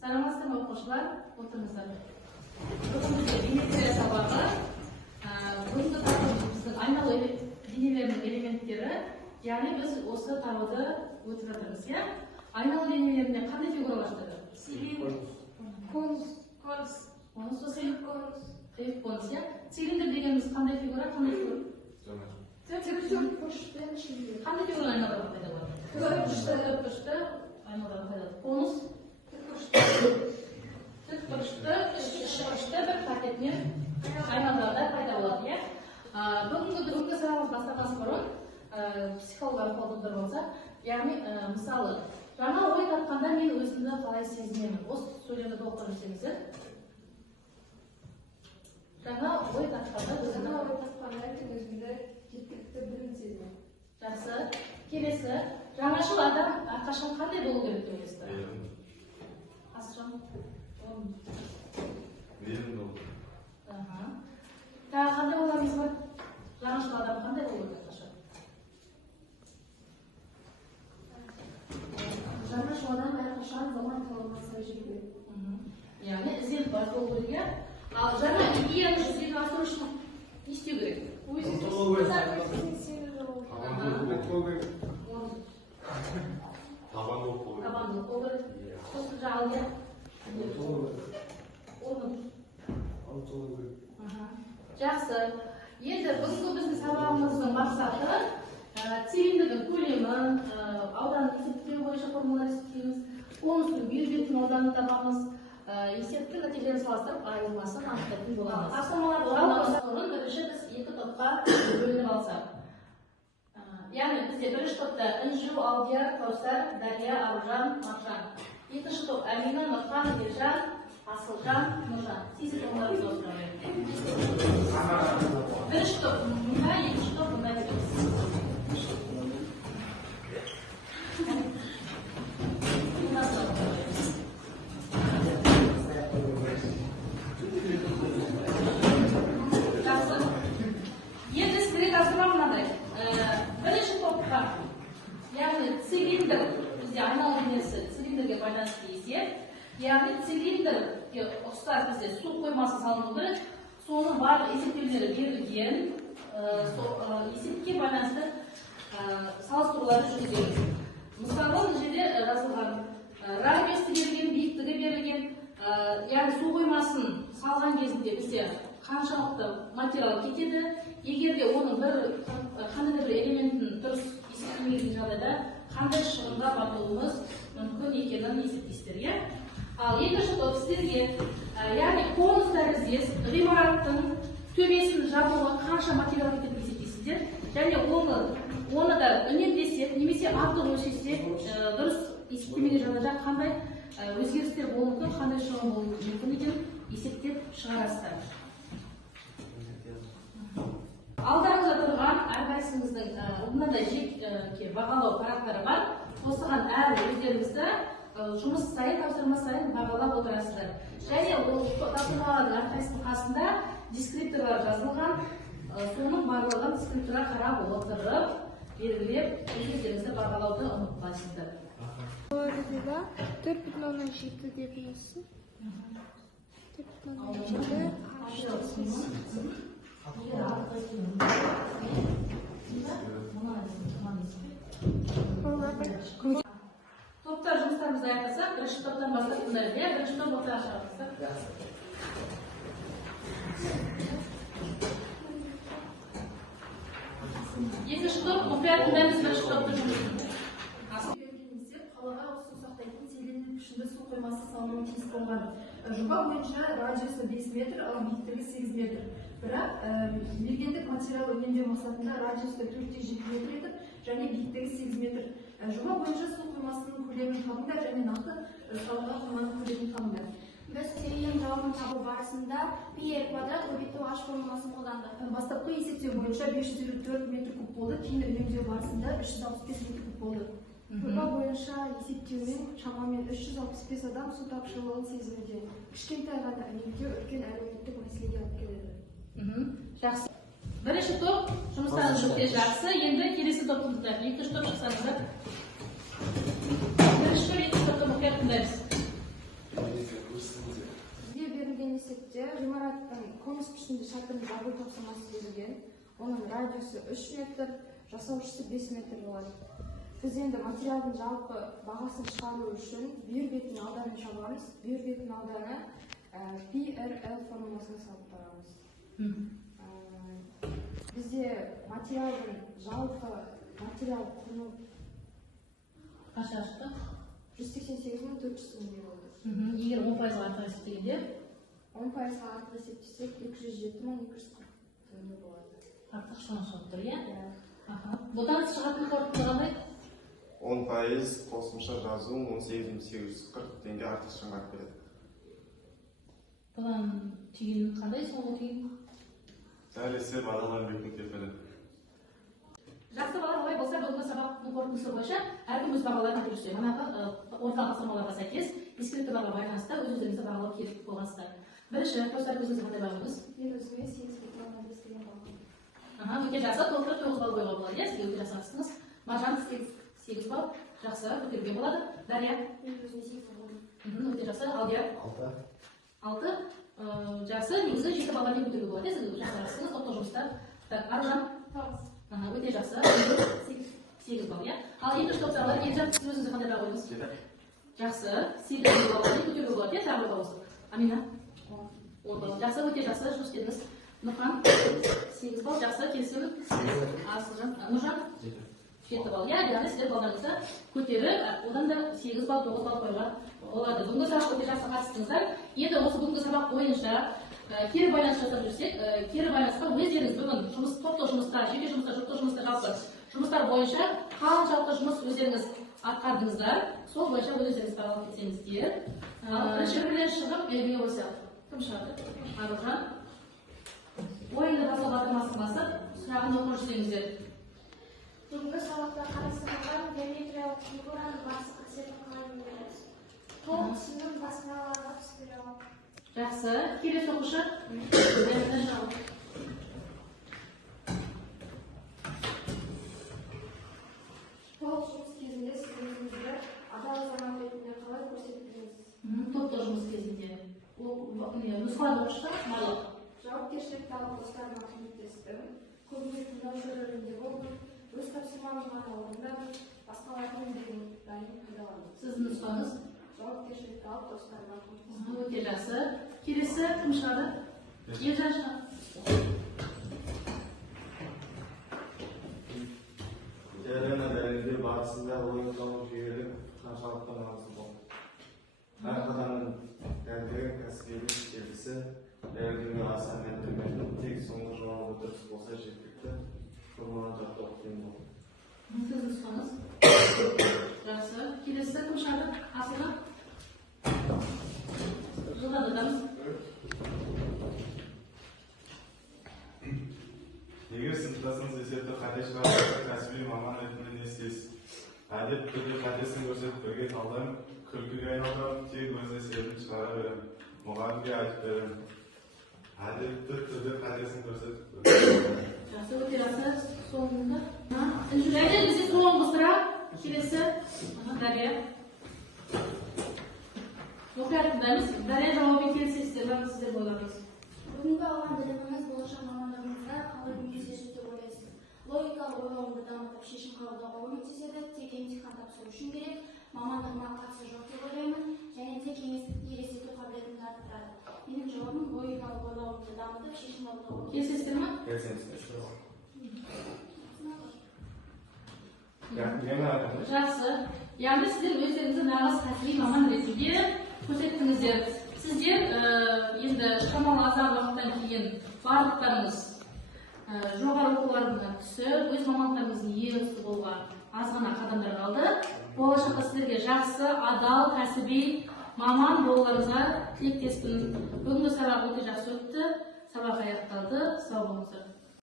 Саламатсыздар ма оқушылар? Отырыңыздар. Бүгінгі геометрия сабағы. Бүгінгі тақырыбымыз біздің айналу денелерінің элементтері. Яғни біз осы тақырыпты өтіп жатырмыз, иә? Айналу денелерінде қандай фигуралар жатады? Цилиндр, конус, Конус сосын конус, иә? Цилиндр дегеніміз қандай фигура? Қандай фигура? Төртбұрышты шилиндр. Қандай фигура айналуға пайда болады? Төртбұрышты айналуға пайда болады. Конус төртбұрышты, үшбұрышты бір пакетпен айналуға пайда болады, иә? Бүгінгі сабағымыз бастамас бұрын психолог арқылы білдіріп болсақ, яғни мысалы жаңа ой тапқанда мен өзімді қалай сезінемін? Осы сөйлемді толықтырып жіберсеңіздер. Жаңа ой тапқанда өзімді жеткілікті білім сезінемін. Жақсы. Келесі, жаңашыл адам әрқашан қандай болу керек деп ойлайсыздар? Асыржан. Мейірімді болу. Тағы қандай ойларыңыз бар? Жаңашыл адам қандай болу керек әрқашан? Жаңашыл адам әрқашан заман талабына сай жүру керек. Яғни ізденіп бар болу керек, иә? Ал жаңа идеяны жүзеге асыру үшін не істеу керек? Табандылық болу керек. Табандылық болу керек. Сосын жағал, иә? Жақсы. Енді бүгінгі біздің сабағымыздың мақсаты цилиндрдің көлемін, ауданын есептеу бойынша формулалар есептейміз, конустың бүйір бетінің ауданын табамыз, есептің нәтижелерін салыстырып айырмасын анықтайтын боламыз. Бастамалар орындаудан бұрын бірінші біз екі топқа бөлініп алсақ. Яғни бізде бірінші топта Інжу, Алдияр, Каусар, Дария, Аружан, Маржан. Екінші топ Әмина, Нұрхан, Ержан, Асылжан, Нұржан. Сіз оларды осылай. Бірінші топ мұнда, екінші топ мұнда дегеніз. Енді сіздерге тапсырма мынадай. Бірінші топқа, яғни цилиндр, бізде айналу денесі цилиндрге байланысты есеп. Яғни цилиндрге ұқсас бізде су қоймасы салыну керек. Соның барлық есептеулері берілген, есепке байланысты салыстыруларды жүргіземіз. Мысалы, бұл жерде жазылған радиусы берілген, биіктігі берілген, яғни су қоймасын салған кезінде бізде қаншалықты материал кетеді, егер де оның қандай бір элементін дұрыс есептемеген жағдайда қандай шығынға батуымыз мүмкін екенін есептейсіздер, иә? Ал екінші топ сіздерге, яғни конус тәріздес ғимараттың төбесін жабуға қанша материал кететінін есептейсіздер, және оны да үнемдесек, немесе артық өлшесек, дұрыс есептемеген жағдайда қандай өзгерістер болуы мүмкін, қандай шығын болуы мүмкін екенін есептеп шығарасыздар. Алдарыңызда тұрған әрқайсыңыздың мынадай жеке бағалау парақтары бар. Осыған әр өздеріңізді жұмыс сайын, тапсырма сайын бағалап отырасыздар. Және ол тапсырмалардың әрқайсының қасында дескрипторлар жазылған, соның барлығын дескрипторға қарап отырып, белгілеп, өздеріңізді бағалауды ұмытпайсыздар. 4,7 деп жазсын. 4,7 Топтар жұмыстарымызды аяқтасақ, бірінші топтан бастап тыңдаймыз, бірінші топ ортаға шығарсақ. Екінші топ мұқият тыңдаймыз, бірінші топты жұмысын. Қалаға су сақтайтын цилиндр пішінді су қоймасы салынуы тиіс болған. Жоба бойынша радиусы 5 метр, ал биіктігі 8 метр. Бірақ мергендік материал үнемдеу мақсатында радиусы 4,7 метр етіп, және биіктігі 8 метр. Жоба бойынша су қоймасының көлемін табыңдар және нақты салынған қойманың көлемін табыңдар. Біз терең жауабын табу барысында πr квадрат көбейту h формуласын қолдандық. Бастапқы есептеу бойынша 554 метр куб болды, кейін үнемдеу барысында 365 метр куб болды. Жоба бойынша есептеумен шамамен 365 адам су тапшылығын сезінуде. Кішкентай ғана үнемдеу үлкен әлеуметтік мәселеге алып келеді. Жақсы. Бірінші топ жұмыстарыңыз өте жақсы. Енді келесі топты тыңдайық. Екінші топ шықсаңыздар. Бірінші топ, екінші топты мұқият тыңдаймыз. ішінде шатырын жабу тапсырмасы берілген. Оның радиусы 3 метр, жасаушысы 5 метр болады. Біз енді материалдың жалпы бағасын шығару үшін бүйір бетінің ауданын шабамыз. Бүйір бетінің ауданы PRL формуласына салып барамыз. Бізде материалдың жалпы материал құны қанша шықты? 188.400 теңге болды. Егер 10% арқылы есептегенде 10% арқылы есептесек 207.240 теңге болады. артық шығын шығып тұр, иә? Бұдан шығатын қорытынды қандай? 10% қосымша жазу 18.840 теңге артық шығын береді. Бұдан түйін қандай соңғы түйін? Дәл есеп адаланбектің кепілі. Жақсы балалар, олай болса бүгінгі сабақтың қорытындысы бойынша әркім өз бағаларын айтып жүрсе, манағы орталық тапсырмаларға сәйкес ескертуларға байланысты өз-өздеріңізді бағалап келіп қойғансыздар. Бірінші, достар өзіңізге қандай бағаңыз? Мен өзіме 8.5 деген бағам. Өте жақсы, толықтырып 9 балл қоюға болады, иә? Сізге өте жақсы қыстыңыз. Маржан 8 балл, жақсы, көтеруге болады. Дария? Мен өзіме 8 балл. Өте жақсы. Алдия? 6. Жақсы, негізі 7 баллармен көтеруге болады, иә? Сізге жақсы қыстыңыз, топтық жұмыста. Аружан? 9. Өте жақсы. 8 балл, иә? Ал енді топтағылар, Елжан, сіз өзіңізге қандай баға қойыңыз? Жақсы, 8 баллармен көтеруге болады, иә? Тағы бір Амина? 10 балл. Жақсы, өте жақсы, жұмыс істедіңіз. Нұрхан? 8 балл, жақсы, келісемін. Асылжан? Нұржан? 7 балл. Иә, яғни сіздер балдарыңызды көтеріп, одан да 8 балл, 9 балл қоюға болады. Бүгінгі сабақ өте жақсы қатыстыңыздар. Енді осы бүгінгі сабақ бойынша кері байланыс жасап жүрсек, кері байланысқа өздеріңіз бүгін топтық жұмыстар, жеке жұмыстар, жұптық жұмыстар, жалпы жұмыстар бойынша қаншалықты жұмыс өздеріңіз атқардыңыздар, сол бойынша өздеріңіз бағалап кетсеңіздер. Бірінші шығып, белгілі болса, кім шығады? Аружан. Ойынды басыл батырмасын басып, сұрағын оқып жүрсеңіздер. Бүгінгі сабақта қарастырылған геометриялық фигураның басты қасиетін қалай білдіреді? Толық түсінім баспаларға түспей алады. Жақсы, келесі оқушы. Толық жұмыс кезінде сіз өзіңізді адал азамат ретінде қалай көрсеттіңіз? Топтық жұмыс кезінде. Нұсқалады оқушы, Марлық. Жауапкершілікті алып достарыма көмектестім. Көбіне тыңдаушы рөлінде болдым. Өз тапсырмамды ғана орындадым. Басқалардың еңбегін дайын пайдаландым. Сіздің нұсқаңыз? Жауапкершілікті алып достарыма көмектестім. Өте жақсы. Келесі кім шығады? Елжан шығады. Теорема дәлелдеу барысында ойындау жүйелік қаншалықты маңызды болды. Әр қадамның дәлдігі кәсібилік желісі дәлелдеуге аса мәнді берді. Тек соңғы жауабы дұрыс болса жеткілікті. Формуланы жаттау қиын болды. Сіз нұсқаңыз? Жақсы. Келесі кім шығады? Асылы? Жылдадыңыз. Егер сыныптасыңыз есепті қате шығарса, кәсіби маман ретінде не істейсіз? Әдеп түрде қатесін көрсетіп бірге талдаймын, күлкіге айналдырып, тек өз есебін шығара беремін. Мұғалімге айтып беремін. Әдепті түрде қатесін көрсетіп Жақсы, өте жақсы. Соңында. Әйді, бізде соңғы сұрақ. Келесі. Дария. Оқият тыңдаймыз. Дария жауабын келісесіздер, бірақ сіздер ойларыңыз. Бүгінгі алған біліміңіз болашақ мамандарыңызда қалай көмектеседі деп ойлайсыз? Логикалық ойлауды дамытып шешім қабылдауға көмектеседі, тек емтихан тапсыру үшін керек, мамандығыма қатысы жоқ деп ойлаймын, және де кеңестікті елестету қабілетімді арттырады. Менің жауабым логикалық ойлауды дамытып шешім қабылдауға Келісесіздер ме? Жақсы. Яғни сіздер өздеріңізді нағыз кәсіби маман ретінде көрсеттіңіздер. Сіздер енді шамалы аз уақыттан кейін барлықтарыңыз жоғары оқу орнына түсіп, өз мамандықтарыңыздың иесі болуға аз ғана қадамдар қалды. Болашақта сіздерге жақсы, адал, кәсіби маман болуларыңызға тілектеспін. Бүгінгі сабақ өте жақсы өтті. Сабақ аяқталды. Сау болыңыздар.